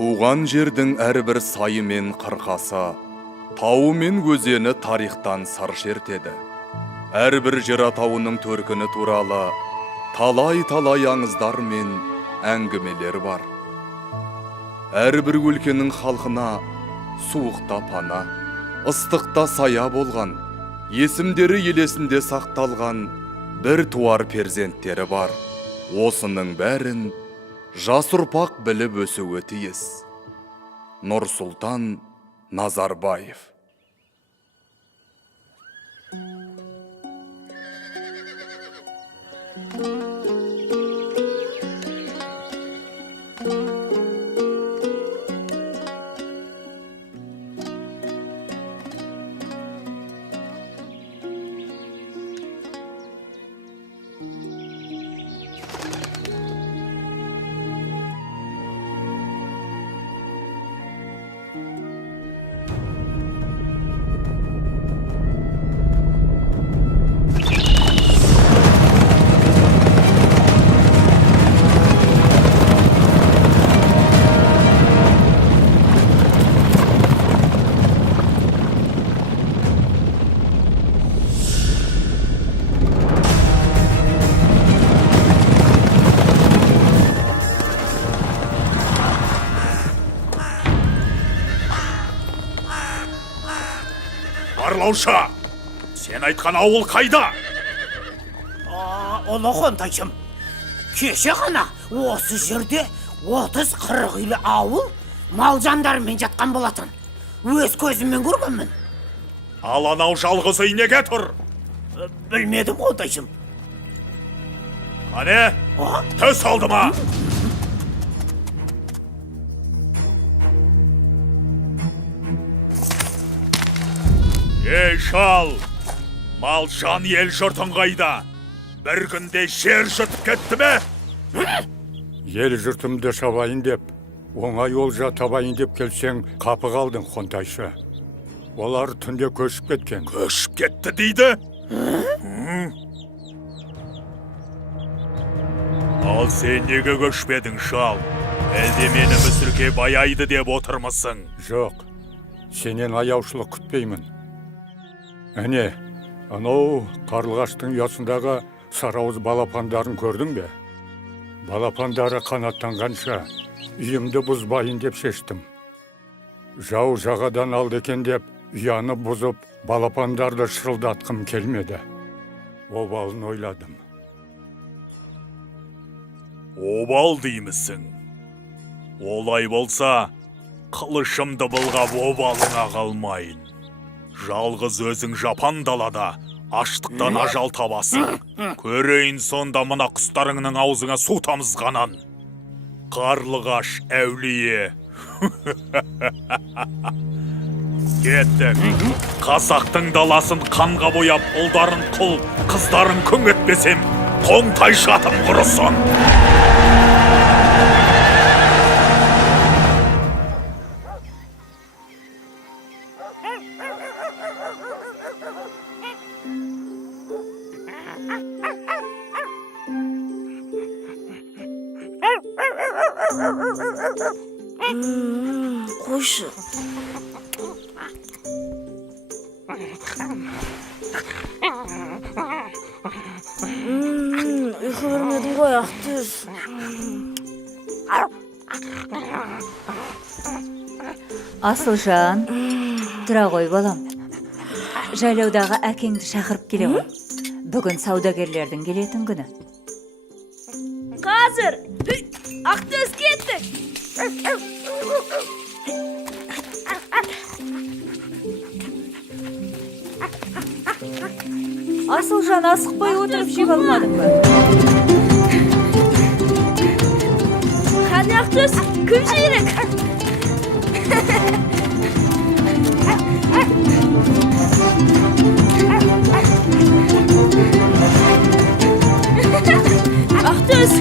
Туған жердің әрбір сайы мен қырқасы, тауы мен өзені тарихтан сыр шертеді. Әрбір жер атауының төркіні туралы талай-талай аңыздар мен әңгімелер бар. Әрбір өлкенің халқына суықта пана, ыстықта сая болған, есімдері елесінде сақталған бір туар перзенттері бар. Осының бәрін жас ұрпақ біліп өсуі тиіс. Нұрсұлтан Назарбаев. Барлаушы, сен айтқан ауыл қайда? Ұлы Қонтайшым, кеше ғана осы жерде 30-40 үйлі ауыл мал жандарымен жатқан болатын. Өз көзіммен көргенмін. Ал анау жалғыз үй неге тұр? Білмедім Қонтайшым. Қане, төс алды ма? Ей шал, мал жан ел жұртың қайда? Bir күнде жер жұтып кетті ме? Ел жұртымды шабайын деп, оңай олжа табайын деп келсең, қапы қалдың Қонтайшы. Олар түнде көшіп кеткен. Көшіп кетті дейді? Ал сен неге көшпедің шал? Әлде мені мүсірке баяйды деп отырмысың? Жоқ, сенен аяушылық күтпеймін. Әне, анау қарлығаштың ұясындағы сарауыз балапандарын көрдің бе? Балапандары қанаттанғанша үйімді бұзбайын деп шештім. Жау жағадан алды екен деп ұяны бұзып балапандарды шырылдатқым келмеді. Обалын ойладым. Обал деймісің? Олай болса, қылышымды былғап обалыңа қалмайын. Жалғыз өзің жапан далада аштықтан ажал табасың. Көрейін сонда мына құстарыңның аузыңа су тамызғанан. Қарлығаш әулие. Кеттік. Қазақтың даласын қанға бояп, ұлдарын құл, қыздарын күң етпесем, Қонтайшы атым құрысын. Қойшы. Ұйқы көрмедің ғой, Ақтөс. Асылжан, тұра ғой балам. Жайлаудағы әкеңді шақырып келе ғой. Бүгін саудагерлердің келетін күні. Қазір! Ақтөс кеттік! Асылжан, асықпай отырып жеп алмадың ба? Қане Ақтөс, кім жейрек? Ақтөс!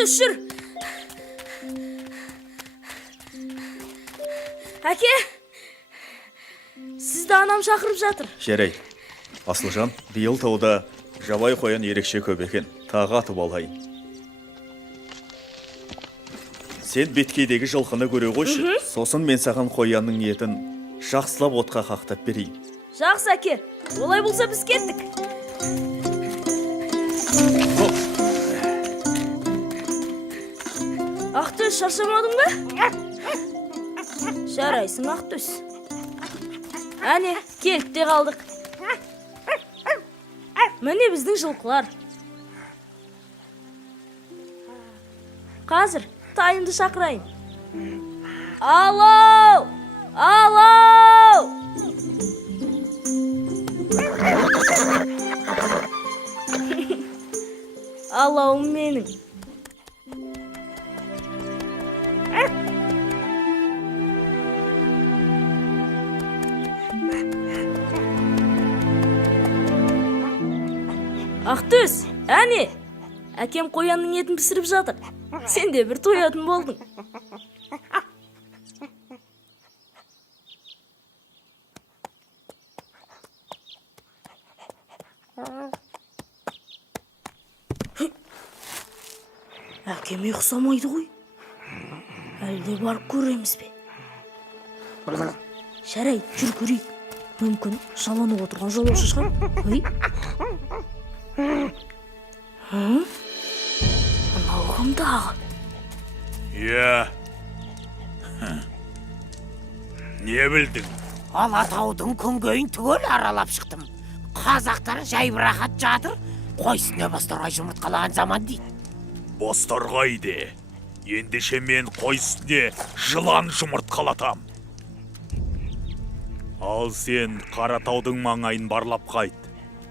Ақтөс жүр. Әке, сізді анам шақырып жатыр. Жарай. Асылжан, биыл тауда жабай қоян ерекше көп екен. Тағы атып алайын. Сен беткейдегі жылқыны көре қойшы. Сосын мен саған қоянның етін жақсылап отқа қақтап берейін. Жақсы әке, олай болса біз кеттік. Ақтөс, шаршамадың ба? Жарайсың, Ақтөс. Әне, келіп те қалдық. Міне біздің жылқылар. Қазір тайымды шақырайын. Алау! Алау! Алауым менің. Ақтөс, әне, әкем қоянның етін пісіріп жатыр. Сен де бір тоятын болдың. Әкем ұйқысамайды ғой. Әлде барып көреміз бе? Жарай, жүр көрейік. Мүмкін жаланып отырған жолаушы шығар. Анау кім дағы? Не білдің? Алатаудың күнгейін түгел аралап шықтым. Қазақтар жайбырақат жатыр, қойсыне бастарға жұмыртқалаған заман дейді. Бозторғайды. Ендеше мен қойсыне жылан жұмыртқалатам. Ал сен Қаратаудың маңайын барлап қайт.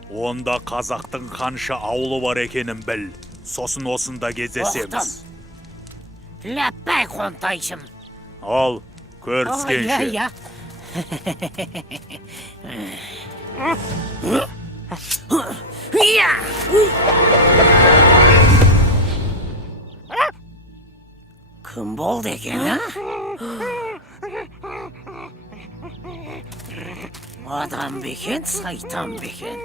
Онда қазақтың қанша ауылы бар екенін біл. Сосын осында кездесеміз. Ләппәй қонтайшым. Ал, көріскенше. Я. Кім болды екен, а? Адам бекен, сайтан бекен.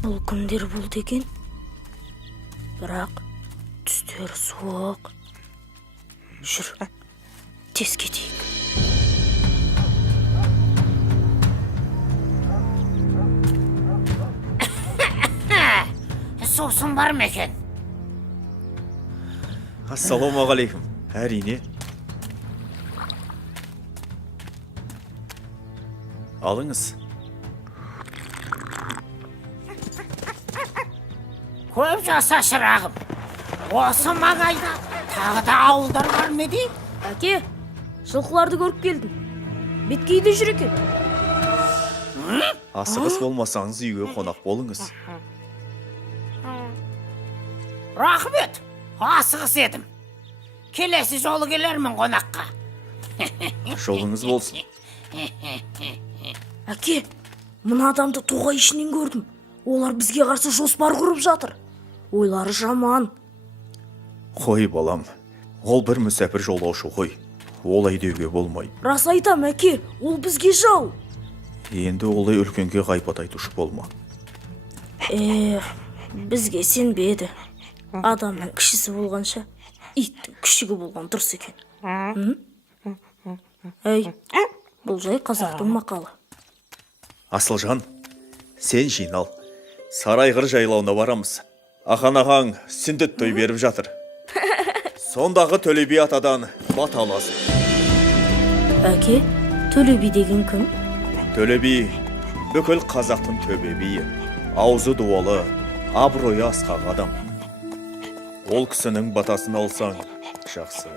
Бұл кімдер болды екен? Бірақ түстері суық. Жүр, тез кетейік. Сосын бар ма екен? Ассалаумағалейкум. Әрине. Алыңыз. Көп жаса шырағым. Осы маңайда тағы да ауылдар бар ма еді? Әке, жылқыларды көріп келдім. Беткейде жүр екен. Асығыс болмасаңыз үйге қонақ болыңыз. Рахмет, асығыс едім. Келесі жолы келермін қонаққа. Жолыңыз болсын. Әке, мына адамды тоғай ішінен көрдім. Олар бізге қарсы жоспар құрып жатыр. Ойлары жаман. Қой балам, ол бір мүсәпір жолаушы ғой. Олай деуге болмай. Рас айтам, әке, ол бізге жау. Енді олай үлкенге ғайбат айтушы болма. Бізге сенбеді. Адамның кішісі болғанша, иттің күшігі болған дұрыс екен. Әй, бұл жай қазақтың мақалы. Асылжан, сен жинал. Сарайғыр жайлауына барамыз. Ақан ағаң сүндет той беріп жатыр. Сондағы Төле би атадан бат аласың. Әке, Төле би деген кім? Төле би бүкіл қазақтың төбе биі. Аузы дуалы, абыройы асқақ адам. Ол кісінің батасын алсаң, жақсы.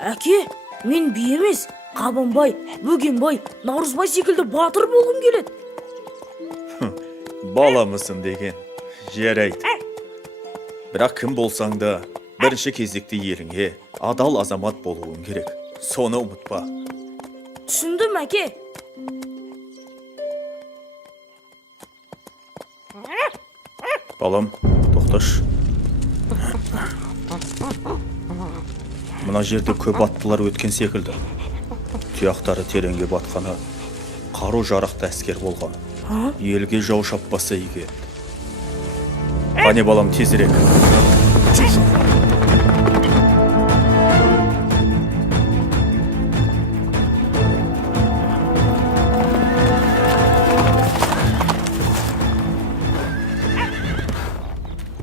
Әке, мен би емес, Қабанбай, Бөгенбай, Наурызбай секілді батыр болғым келеді. Баламысың деген. Жарайды. Бірақ кім болсаң да, бірінші кезекте еліңе адал азамат болуың керек. Соны ұмытпа. Түсіндім, әке. Балам, тоқташ. Мына жерде көп аттылар өткен секілді. Тұяқтары тереңге батқаны, қару жарақты әскер болған. Елге жау шаппаса иге. Қане балам, тезірек.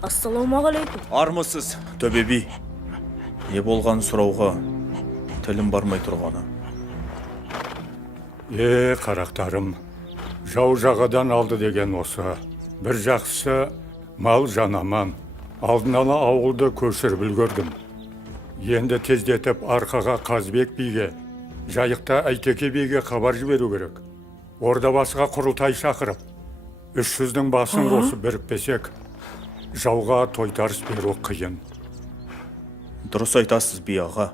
Ассалаумағалейкум. Армысыз, төбе би. Не болған сұрауға тілім бармай тұрғаны. Қарақтарым, жау жағадан алды деген осы. Бір жақсы мал жанаман. Алдын ала ауылды көшіріп үлгердім. Енді тездетіп арқаға Қазбек биге, жайықта Әйтеке биге хабар жіберу керек. Орда басқа құрылтай шақырып, 300-дің басын қосып бірікпесек, жауға тойтарыс беру қиын. Дұрыс айтасыз би аға.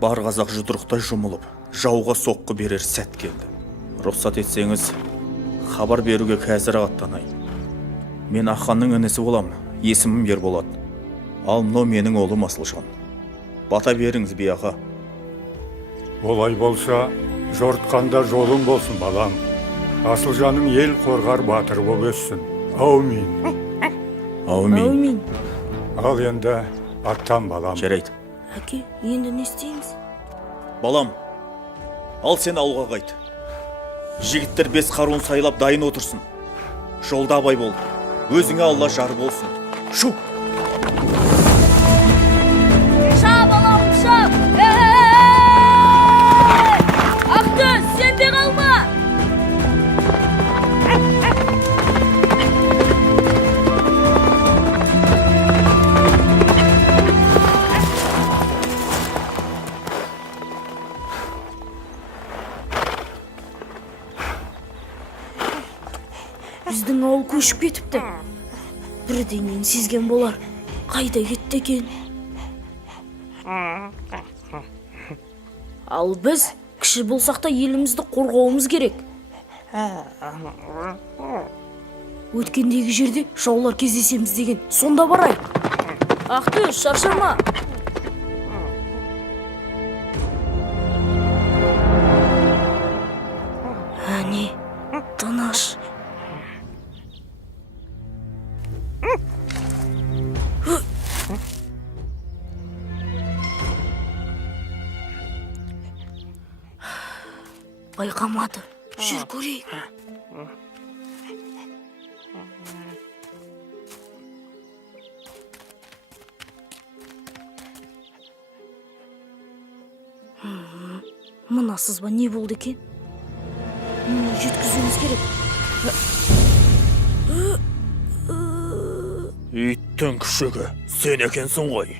Бар қазақ жұдырықтай жұмылып, жауға соққы берер сәт келді. Рұқсат етсеңіз, хабар беруге қазір аттанайын. Мен Аханның інісі болам, есімім Ерболат. Ал мынау менің ұлым Асылжан. Бата беріңіз би аға. Олай болса, жортқанда жолың болсын балам. Асылжаның ел қорғар батыр болып өссін. Аумин. Аумин. Ал енді аттан балам. Жарайды. Әке, енді не істейміз? Балам, ал сен ауылға қайт. Жігіттер 5 қаруын сайлап дайын отырсын. Жолда абай бол. Өзіңе Алла жар болсын. Шу! Ша, балам, ша! Ақтөс, сен де қалма! Біздің ауыл көшіп кетіпті. Бірдеңнен сезген болар. Қайда кетті екен? Ал біз кіші болсақ та елімізді қорғауымыз керек. Өткендегі жерде жаулар кездесеміз деген. Сонда барайық. Ақтөс, шаршама. Әне, тыныш. Байқамады. Жүр көрейік. Мына сызба не болды екен? Мені жеткізуіміз керек. Иттің күшігі, сен екенсің ғой.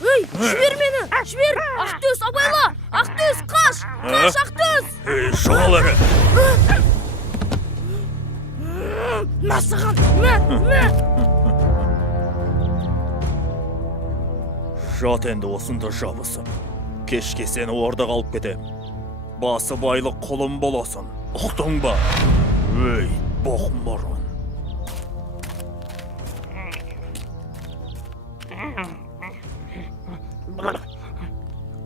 Ей, жібер мені, жібер! Ақтөс, абайла! Ақтөс, қаш! Қаш, Ақтөс! Жоғал әрі. Насыған! Жат енді осында жабысып. Кешке сені орда қалып кетем. Басы байлық құлым боласын. Ұқтың ба? Ей, боқмұрын.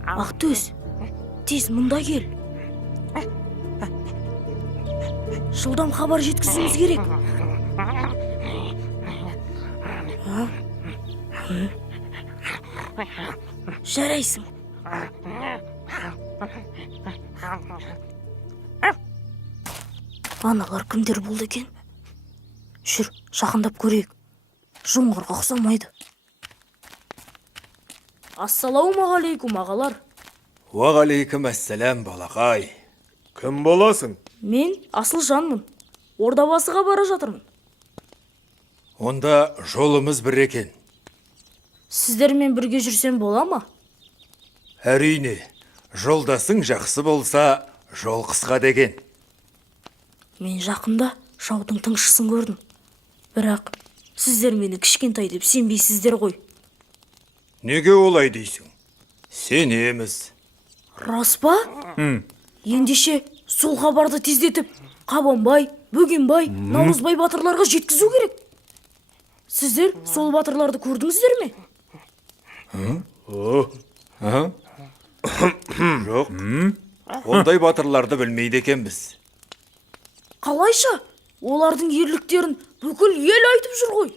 Ақтөс, тез мұнда кел. Жылдам хабар жеткізуіміз керек. Жарайсың. Аналар кімдер болды екен? Жүр, жақындап көрейік. Жоңғарға ұқсамайды. Ассалаумағалейкум, ағалар. Уағалейкум әссәләм, балақай. Кім боласың? Мен Асылжанмын. Ордабасыға бара жатырмын. Онда жолымыз бір екен. Сіздермен бірге жүрсем бола ма? Әрине, жолдасың жақсы болса, жол қысқа деген. Мен жақында жаудың тыңшысын көрдім. Бірақ сіздер мені кішкентай деп сенбейсіздер ғой. Неге олай дейсің? Сенеміз. Рас па? Ендеше сол хабарды тездетіп, Қабанбай, Бөгенбай, Наурызбай батырларға жеткізу керек. Сіздер сол батырларды көрдіңіздер ме? Жоқ. Ондай батырларды білмейді екенбіз. Қалайша? Олардың ерліктерін бүкіл ел айтып жүр ғой.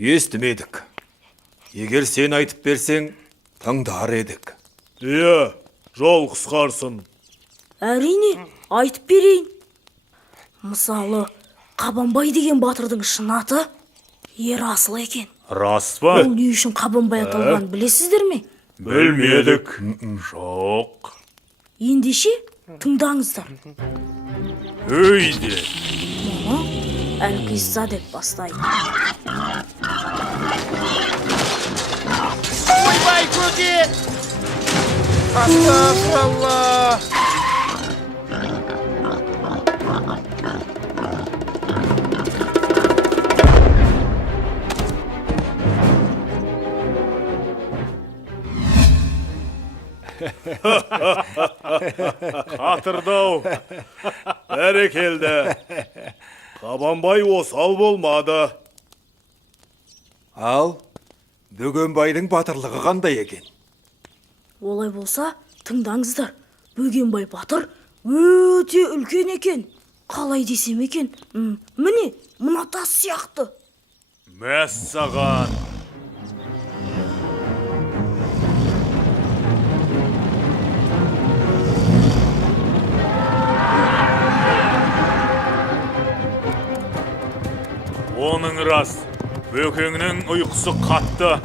Естімедік. Егер сен айтып берсең, тыңдар едік. Иә, жол қысқарсын. Әрине, айтып берейін. Мысалы, Қабанбай деген батырдың шын аты Ерасыл екен. Рас па? Ол не үшін Қабанбай аталғанын білесіздер ме? Білмедік. Жоқ. Ендеше тыңдаңыздар. Өйде. Әл-Қисса деп бастайды. Ойбай көке! Астағфиралла! Қатырдау. Бәрекелді. Қабанбай осал болмады. Ал, Бөгенбайдың батырлығы қандай екен? Олай болса, тыңдаңыздар. Бөгенбай батыр өте үлкен екен. Қалай десем екен? Міне, мына тас сияқты. Мәссаған. Оның рас, бөкеңнің ұйқысы қатты.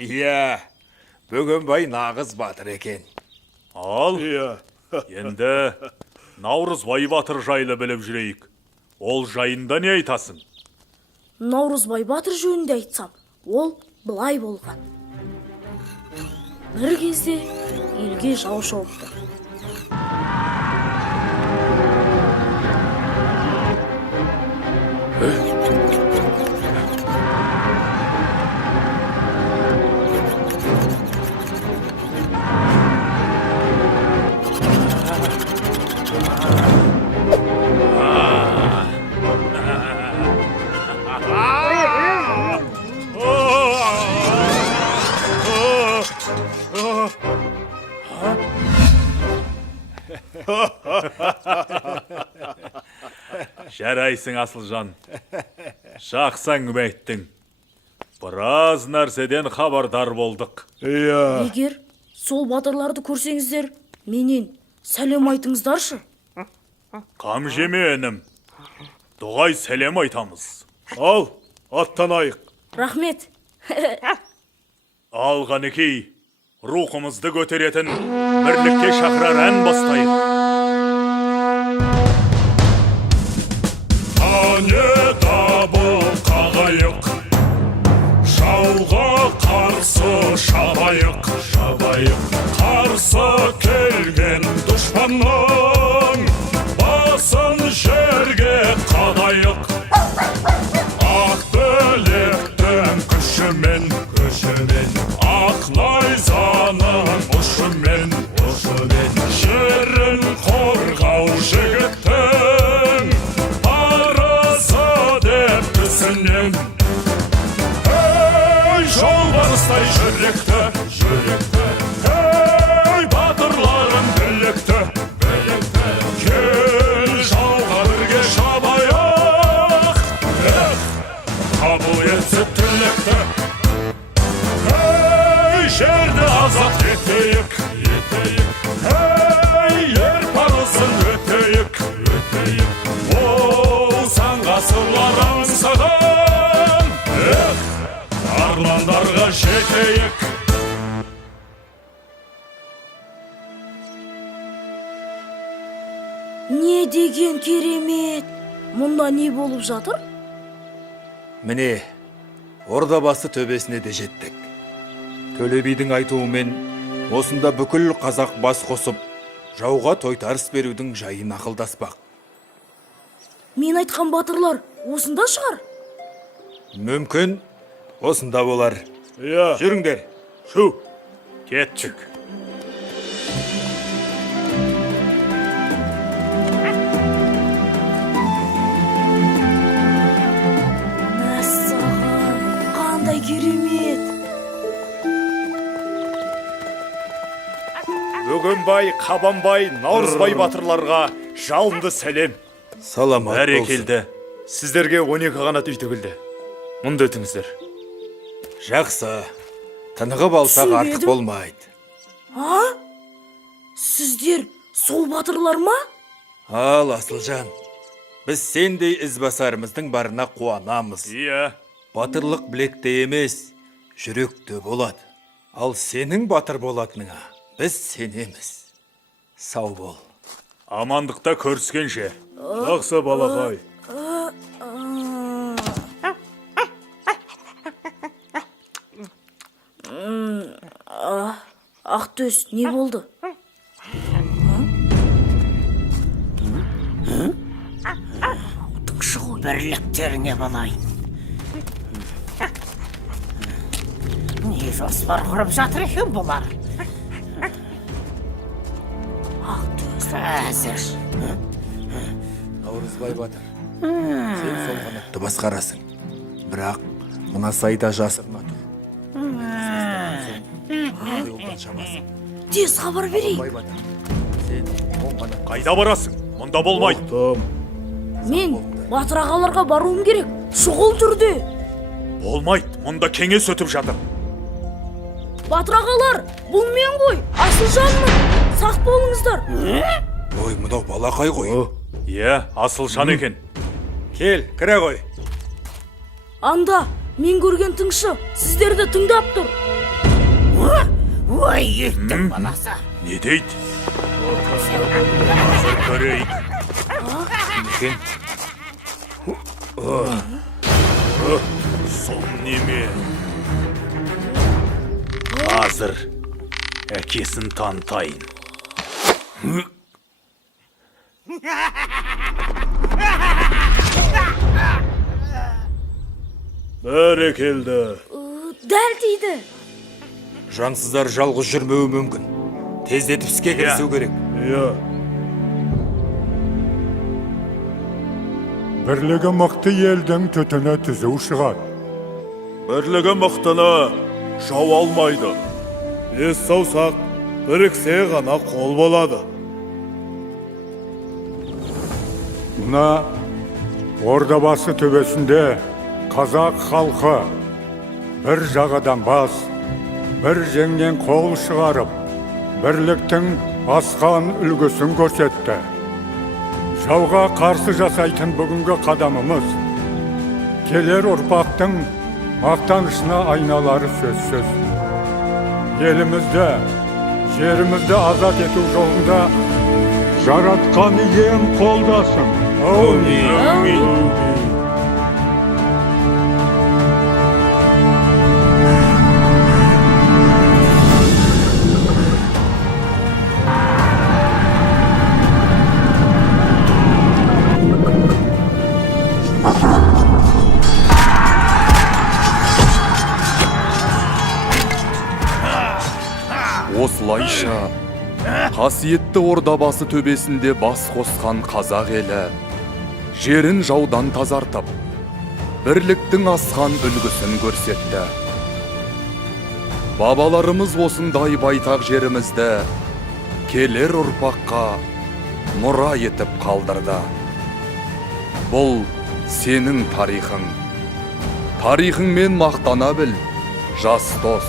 Иә, Бөгенбай нағыз батыр екен. Ал, енді Наурызбай батыр жайлы біліп жүрейік. Ол жайында не айтасың? Наурызбай батыр жөнінде айтсам, ол былай болған. Бір кезде елге жау шауыпты. Жарайсың, Асылжан. Жақсы әңгіме айттың. Біраз нәрседен хабардар болдық. Егер сол батырларды көрсеңіздер, менен сәлем айтыңыздаршы. Қам жеме, інім. Дұғай сәлем айтамыз. Ал, аттанайық. Рахмет. Ал, Ғанекей, рухымызды көтеретін бірлікке шақырар ән бастайық. Ане дабыл қағайық, жауға қарсы шабайық, қарсы келген дұшпанның басын жерге қадайық. Ақ білектің күшімен, ақ найзаның ұшымен, жерін қорғау жігіттің парызы деп түсінем. Ей, жолбарыстай жүректі, ей, батырларым білікті, кел жауға бірге шабайық, қабыл етсе тілекті. Жерді азат етейік, ер парызын өтейік, болсан ғасырлар аңсаған, армандарға жетейік. деген керемет. Мұнда не болып жатыр? міне ордабасы төбесіне де жеттік. Төле бидің айтуымен осында бүкіл қазақ бас қосып жауға тойтарыс берудің жайын ақылдаспақ. Мен айтқан батырлар осында шығар. Мүмкін осында болар. Иә, Жүріңдер. шу, кеттік. Мәссаған, қандай керемет. Бөгенбай, Қабанбай, Наурызбай батырларға жалынды сәлем. Саламат болсын. Бәрекелді. Сіздерге 12 қанат үй тігілді. Мұнда өтіңіздер. Жақсы. Тынығып алсақ артық Түсінбедім. болмайды. А? Сіздер сол батырлар ма? Ал Асылжан, біз сендей ізбасарымыздың барына қуанамыз. Иә. Батырлық білекте емес, жүректе болады. Ал сенің батыр болатыныңа біз сенеміз. Сау бол. Амандықта көріскенше. Жақсы балақай. Ақтөс, не болды? Шығу бірліктеріне балайын. Не жоспар құрып жатыр екен бұлар? Қазір. Наурызбай батыр, сен сол қанатты басқарасың. Бірақ мына сайда жасырына тұр. Жолдан шамасын. Тез хабар берейік. Бай батыр, сен оң қанат. Қайда барасың? Мұнда болмайды. Мен батыр ағаларға баруым керек. Шұғыл түрде. Болмайды. Мұнда кеңес өтіп жатыр. Батыр ағалар, бұл мен ғой. Асылжанмын. Сақ болыңыздар. Ой, мынау балақай ғой. Иә, Асылжан екен. Кел, кіре ғой. Анда, мен көрген тыңшы сіздерді тыңдап тұр. Ой, еттің баласы. Не дейді? Көрейік. Екен. Сон неме? Қазір әкесін танытайын. Бәрекелді. Дәл тиді. Жансыздар жалғыз жүрмеуі мүмкін. Тездетіп іске кірісу керек. Иә. Бірлігі мықты елдің түтіні түзу шығады. Бірлігі мықтыны жау алмайды. Бес саусақ біріксе ғана қол болады. Мына Ордабасы төбесінде қазақ халқы бір жағадан бас, бір жеңнен қол шығарып, бірліктің асқан үлгісін көрсетті. Жауға қарсы жасайтын бүгінгі қадамымыз келер ұрпақтың мақтанышына айналары сөзсіз. Елімізді, жерімізді азат ету жолында жаратқан ием қолдасын. Әумин. Осылайша қасиетті Ордабасы төбесінде бас қосқан қазақ елі жерін жаудан тазартып, бірліктің асқан үлгісін көрсетті. Бабаларымыз осындай байтақ жерімізді келер ұрпаққа мұра етіп қалдырды. Бұл сенің тарихың. Тарихыңмен мақтана біл, жас дос.